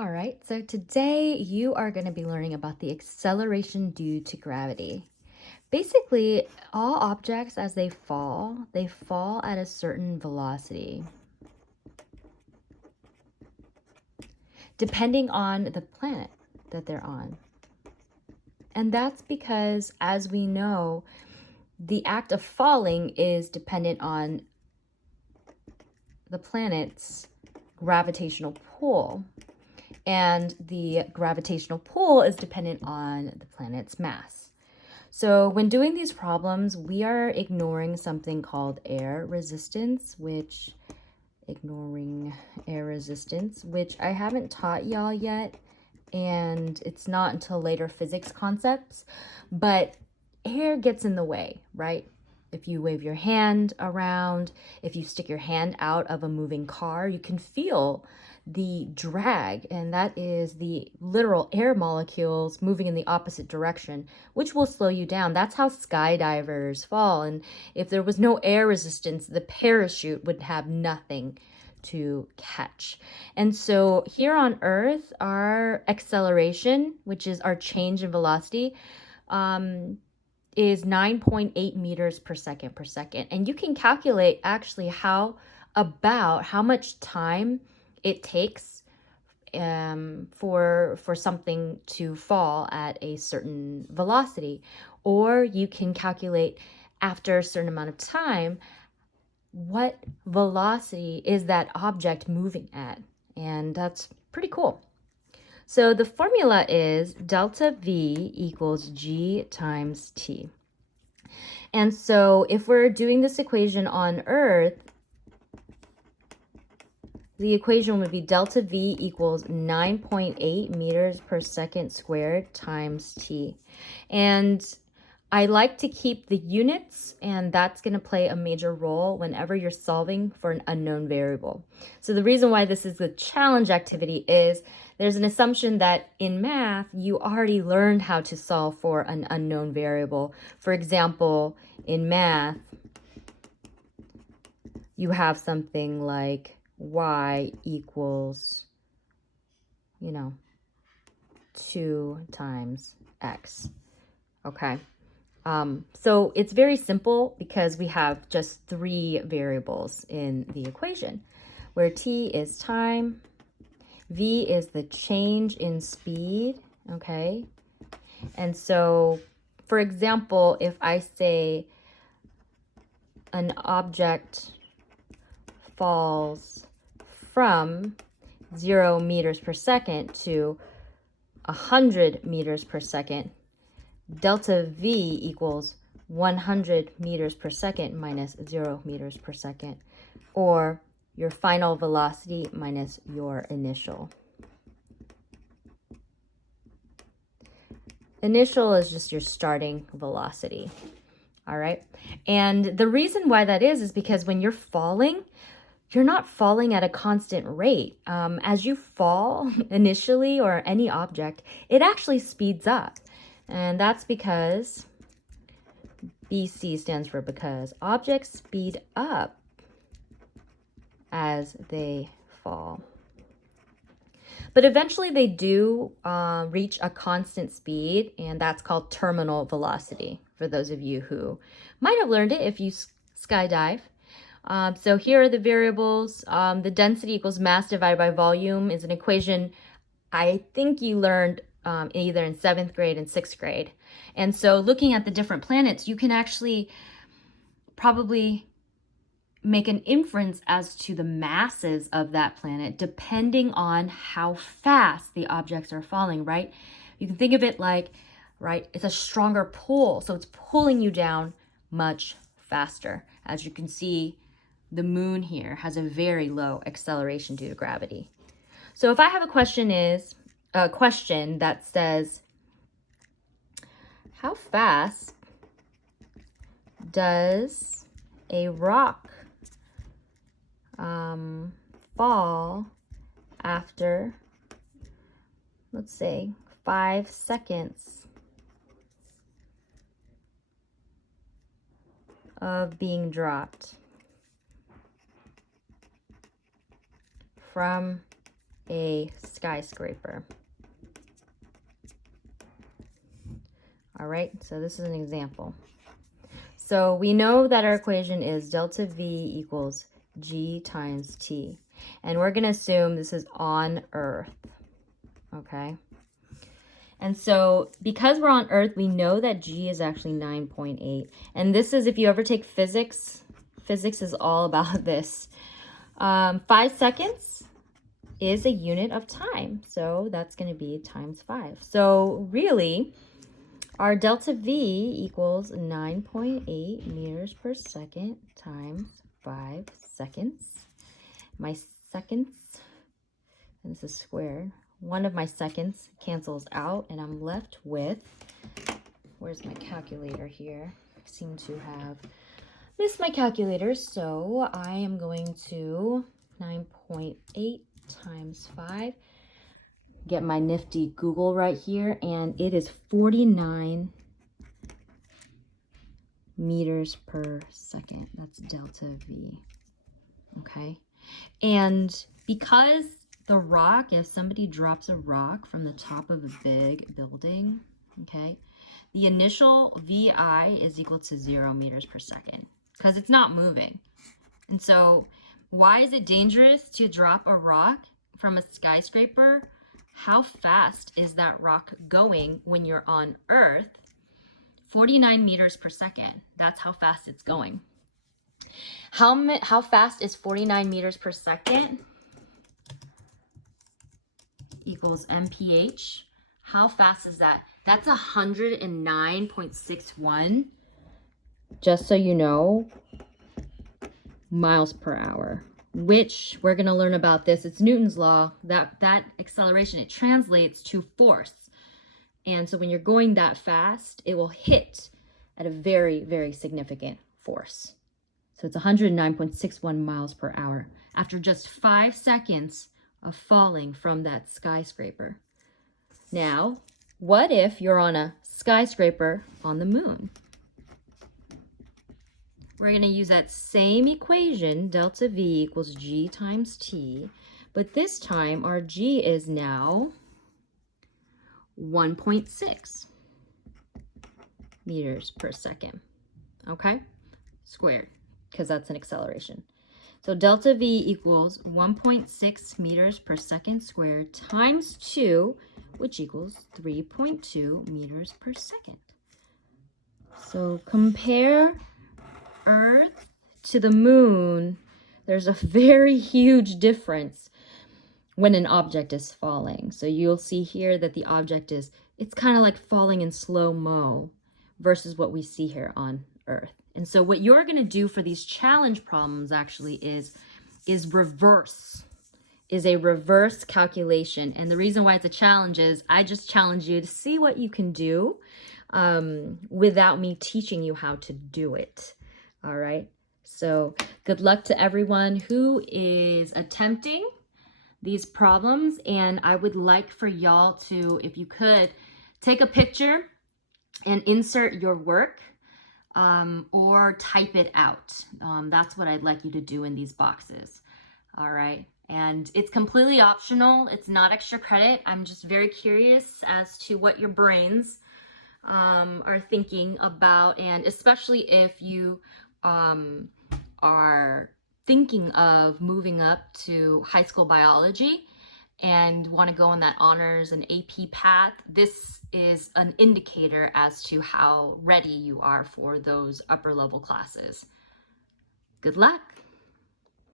All right, so today you are going to be learning about the acceleration due to gravity. Basically, all objects as they fall at a certain velocity, depending on the planet that they're on. And that's because, as we know, the act of falling is dependent on the planet's gravitational pull. And the gravitational pull is dependent on the planet's mass. So when doing these problems, we are ignoring something called air resistance, which I haven't taught y'all yet, and it's not until later physics concepts, but air gets in the way, right? If you wave your hand around, if you stick your hand out of a moving car, you can feel the drag, and that is the literal air molecules moving in the opposite direction, which will slow you down. That's how skydivers fall. And if there was no air resistance, the parachute would have nothing to catch. And so here on Earth, our acceleration, which is our change in velocity, is 9.8 meters per second per second. And you can calculate actually how much time it takes for something to fall at a certain velocity. Or you can calculate after a certain amount of time what velocity is that object moving at. And that's pretty cool. So the formula is delta V equals G times T. And so if we're doing this equation on Earth, the equation would be delta V equals 9.8 meters per second squared times T. And I like to keep the units, and that's going to play a major role whenever you're solving for an unknown variable. So the reason why this is a challenge activity is there's an assumption that in math, you already learned how to solve for an unknown variable. For example, in math, you have something like y equals, 2 times x, okay? So it's very simple because we have just 3 variables in the equation, where t is time, v is the change in speed, okay? And so, for example, if I say an object falls from 0 meters per second to 100 meters per second, delta V equals 100 meters per second minus 0 meters per second, or your final velocity minus your initial. Initial is just your starting velocity, all right? And the reason why that is because when you're falling, you're not falling at a constant rate. As you fall initially, or any object, it actually speeds up. And that's because BC stands for because objects speed up as they fall. But eventually they do reach a constant speed, and that's called terminal velocity, for those of you who might have learned it if you skydive. So here are the variables. The density equals mass divided by volume is an equation I think you learned either in 7th grade and 6th grade. And so looking at the different planets, you can actually probably make an inference as to the masses of that planet depending on how fast the objects are falling, right? You can think of it like, right, it's a stronger pull, so it's pulling you down much faster. As you can see, the moon here has a very low acceleration due to gravity. So if I have a question that says, how fast does a rock fall after, let's say, 5 seconds of being dropped from a skyscraper. All right, so this is an example. So we know that our equation is delta V equals G times T. And we're going to assume this is on Earth, okay? And so because we're on Earth, we know that G is actually 9.8. And this is, if you ever take physics, physics is all about this. 5 seconds is a unit of time. So that's going to be times 5. So really, our delta V equals 9.8 meters per second times 5 seconds. My seconds, and this is squared, one of my seconds cancels out, and I'm left with, where's my calculator here? I seem to have missed my calculator, so I am going to 9.8 times 5. Get my nifty Google right here, and it is 49 meters per second. That's delta V. Okay. And because the rock, if somebody drops a rock from the top of a big building, okay, the initial VI is equal to 0 meters per second because it's not moving. And so why is it dangerous to drop a rock from a skyscraper? How fast is that rock going when you're on Earth? 49 meters per second. That's how fast it's going. How fast is 49 meters per second? Equals mph. How fast is that? That's 109.61. Just so you know, miles per hour. Which we're going to learn about this. It's Newton's law, that acceleration, it translates to force. And so when you're going that fast, it will hit at a very, very significant force. So it's 109.61 miles per hour after just 5 seconds of falling from that skyscraper. Now, what if you're on a skyscraper on the moon? We're going to use that same equation, delta V equals G times T, but this time our G is now 1.6 meters per second, okay? Squared, because that's an acceleration. So delta V equals 1.6 meters per second squared times 2, which equals 3.2 meters per second. So compare Earth to the moon. There's a very huge difference when an object is falling. So you'll see here that the object it's kind of like falling in slow-mo versus what we see here on Earth. And so what you're going to do for these challenge problems actually is a reverse calculation. And the reason why it's a challenge is I just challenge you to see what you can do without me teaching you how to do it. All right. So good luck to everyone who is attempting these problems. And I would like for y'all to, if you could, take a picture and insert your work or type it out. That's what I'd like you to do in these boxes. All right. And it's completely optional. It's not extra credit. I'm just very curious as to what your brains are thinking about, and especially if you are thinking of moving up to high school biology and want to go on that honors and AP path, this is an indicator as to how ready you are for those upper level classes. Good luck.